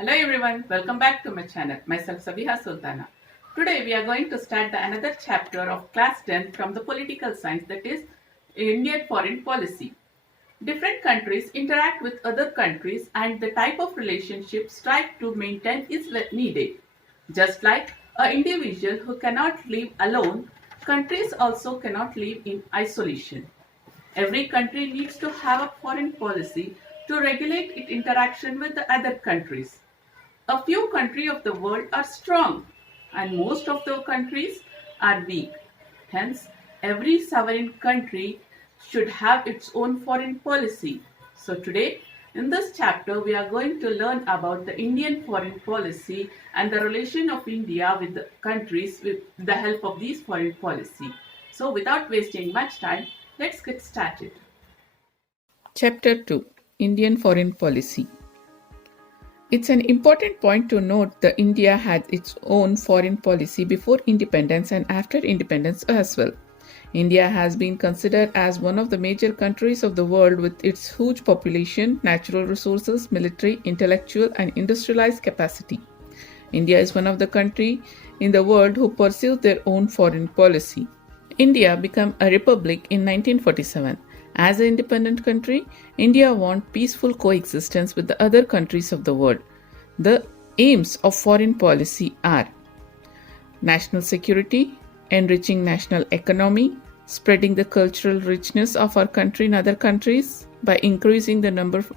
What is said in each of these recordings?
Hello everyone, welcome back to my channel. Myself Sabiha Sultana. Today we are going to start another chapter of class 10 from the political science, that is Indian foreign policy. Different countries interact with other countries and the type of relationship strive to maintain is needed. Just like an individual who cannot live alone, countries also cannot live in isolation. Every country needs to have a foreign policy to regulate its interaction with the other countries. A few countries of the world are strong and most of the countries are weak. Hence, every sovereign country should have its own foreign policy. So today, in this chapter, we are going to learn about the Indian foreign policy and the relation of India with the countries with the help of these foreign policy. So without wasting much time, let's get started. Chapter 2 Indian Foreign Policy. It's an important point to note that India had its own foreign policy before independence and after independence as well. India has been considered as one of the major countries of the world with its huge population, natural resources, military, intellectual, and industrialized capacity. India is one of the countries in the world who pursue their own foreign policy. India became a republic in 1947. As an independent country, India wanted peaceful coexistence with the other countries of the world. The aims of foreign policy are national security, enriching national economy, spreading the cultural richness of our country in other countries by increasing the number of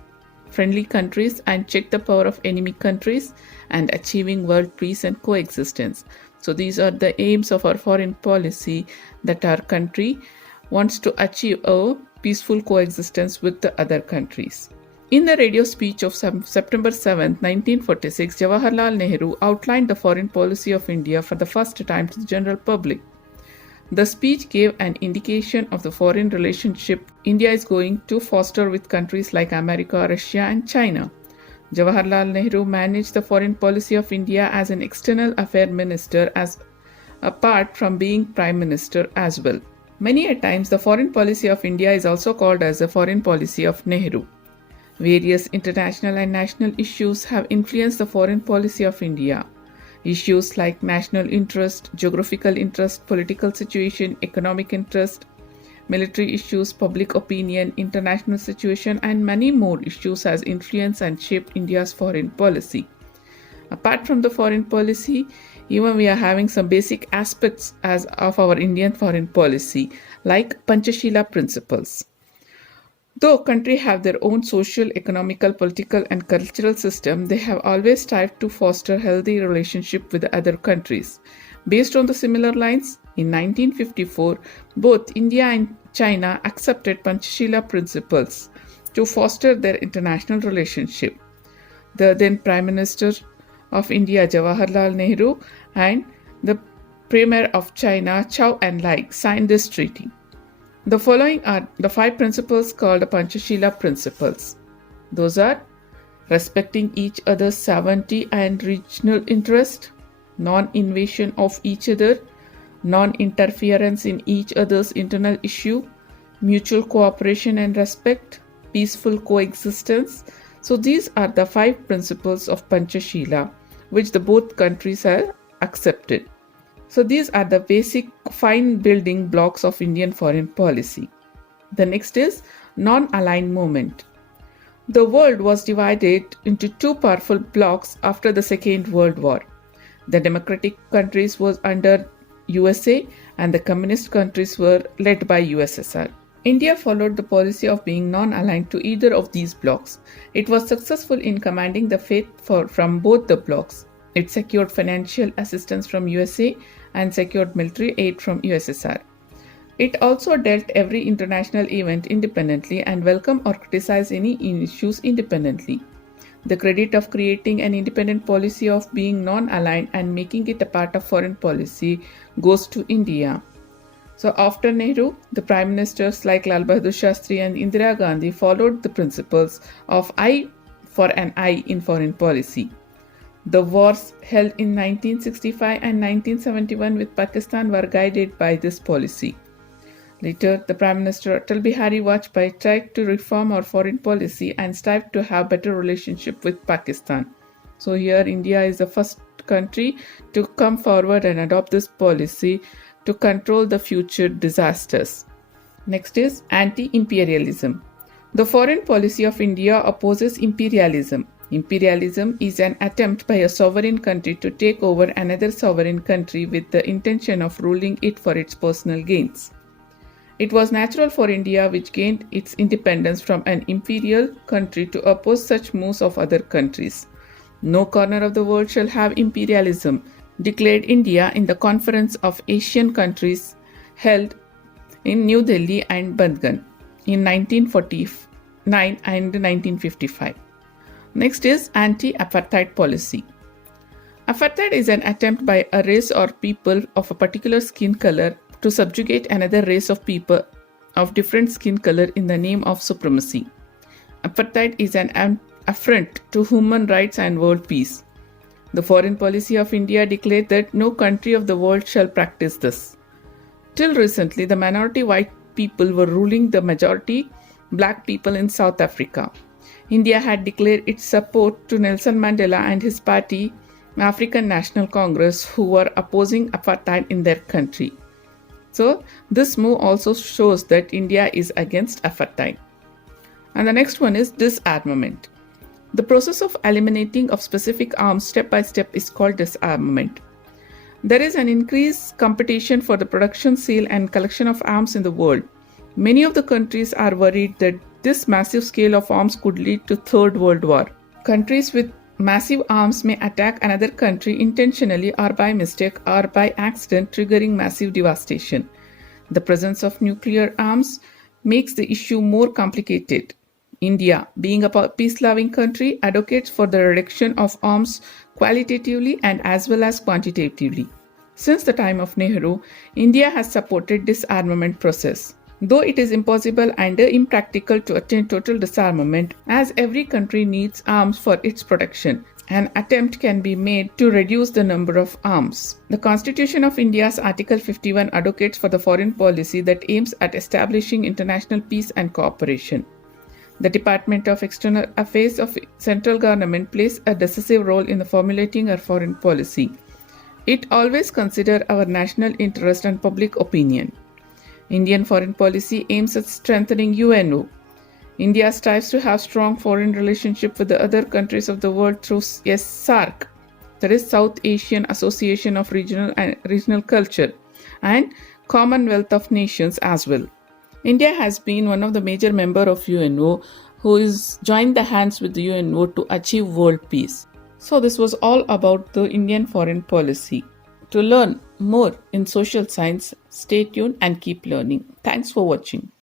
friendly countries and check the power of enemy countries, and achieving world peace and coexistence. So these are the aims of our foreign policy, that our country wants to achieve a peaceful coexistence with the other countries. In the radio speech of September 7, 1946, Jawaharlal Nehru outlined the foreign policy of India for the first time to the general public. The speech gave an indication of the foreign relationship India is going to foster with countries like America, Russia, and China. Jawaharlal Nehru managed the foreign policy of India as an external affairs minister, apart from being prime minister as well. Many a times, the foreign policy of India is also called as the foreign policy of Nehru. Various international and national issues have influenced the foreign policy of India. Issues like national interest, geographical interest, political situation, economic interest, military issues, public opinion, international situation, and many more issues has influenced and shaped India's foreign policy. Apart from the foreign policy, even we are having some basic aspects of our Indian foreign policy, like Panchashila principles. Though countries have their own social, economical, political, and cultural system, they have always strived to foster healthy relationship with other countries. Based on the similar lines, in 1954, both India and China accepted Panchashila principles to foster their international relationship. The then Prime Minister of India, Jawaharlal Nehru, and the Premier of China, Zhou Enlai, signed this treaty. The following are the 5 principles called the Panchashila principles. Those are respecting each other's sovereignty and regional interest, non-invasion of each other, non-interference in each other's internal issue, mutual cooperation and respect, peaceful coexistence. So these are the 5 principles of Panchashila, which the both countries have accepted. So these are the basic fine building blocks of Indian foreign policy. The next is non-aligned movement. The world was divided into 2 powerful blocks after the Second World War. The democratic countries was under USA and the communist countries were led by USSR. India followed the policy of being non-aligned to either of these blocks. It was successful in commanding the faith from both the blocks. It secured financial assistance from USA and secured military aid from USSR. It also dealt every international event independently and welcomed or criticized any issues independently. The credit of creating an independent policy of being non-aligned and making it a part of foreign policy goes to India. So after Nehru, the prime ministers like Lal Bahadur Shastri and Indira Gandhi followed the principles of eye for an eye in foreign policy. The wars held in 1965 and 1971 with Pakistan were guided by this policy. Later, the Prime Minister Atal Bihari Vajpayee tried to reform our foreign policy and strived to have better relationship with Pakistan. So here India is the first country to come forward and adopt this policy to control the future disasters. Next is anti-imperialism. The foreign policy of India opposes imperialism. Imperialism is an attempt by a sovereign country to take over another sovereign country with the intention of ruling it for its personal gains. It was natural for India, which gained its independence from an imperial country, to oppose such moves of other countries. No corner of the world shall have imperialism, declared India in the Conference of Asian Countries held in New Delhi and Bandhan in 1949 and 1955. Next is anti-apartheid policy. Apartheid is an attempt by a race or people of a particular skin color to subjugate another race of people of different skin color in the name of supremacy. Apartheid is an affront to human rights and world peace. The foreign policy of India declared that no country of the world shall practice this. Till recently, the minority white people were ruling the majority black people in South Africa. India had declared its support to Nelson Mandela and his party, African National Congress, who were opposing apartheid in their country. So, this move also shows that India is against apartheid. And the next one is disarmament. The process of eliminating of specific arms step by step is called disarmament. There is an increased competition for the production, sale, and collection of arms in the world. Many of the countries are worried that this massive scale of arms could lead to Third World War. Countries with massive arms may attack another country intentionally or by mistake or by accident, triggering massive devastation. The presence of nuclear arms makes the issue more complicated. India, being a peace-loving country, advocates for the reduction of arms qualitatively and as well as quantitatively. Since the time of Nehru, India has supported disarmament process. Though it is impossible and impractical to attain total disarmament, as every country needs arms for its protection, an attempt can be made to reduce the number of arms. The Constitution of India's Article 51 advocates for the foreign policy that aims at establishing international peace and cooperation. The Department of External Affairs of central government plays a decisive role in the formulating our foreign policy. It always considers our national interest and public opinion. Indian foreign policy aims at strengthening UNO. India strives to have strong foreign relationship with the other countries of the world through SAARC, that is South Asian Association of Regional Culture, and Commonwealth of Nations as well. India has been one of the major members of UNO who is joined the hands with the UNO to achieve world peace. So this was all about the Indian foreign policy. To learn more in social science, stay tuned and keep learning. Thanks for watching.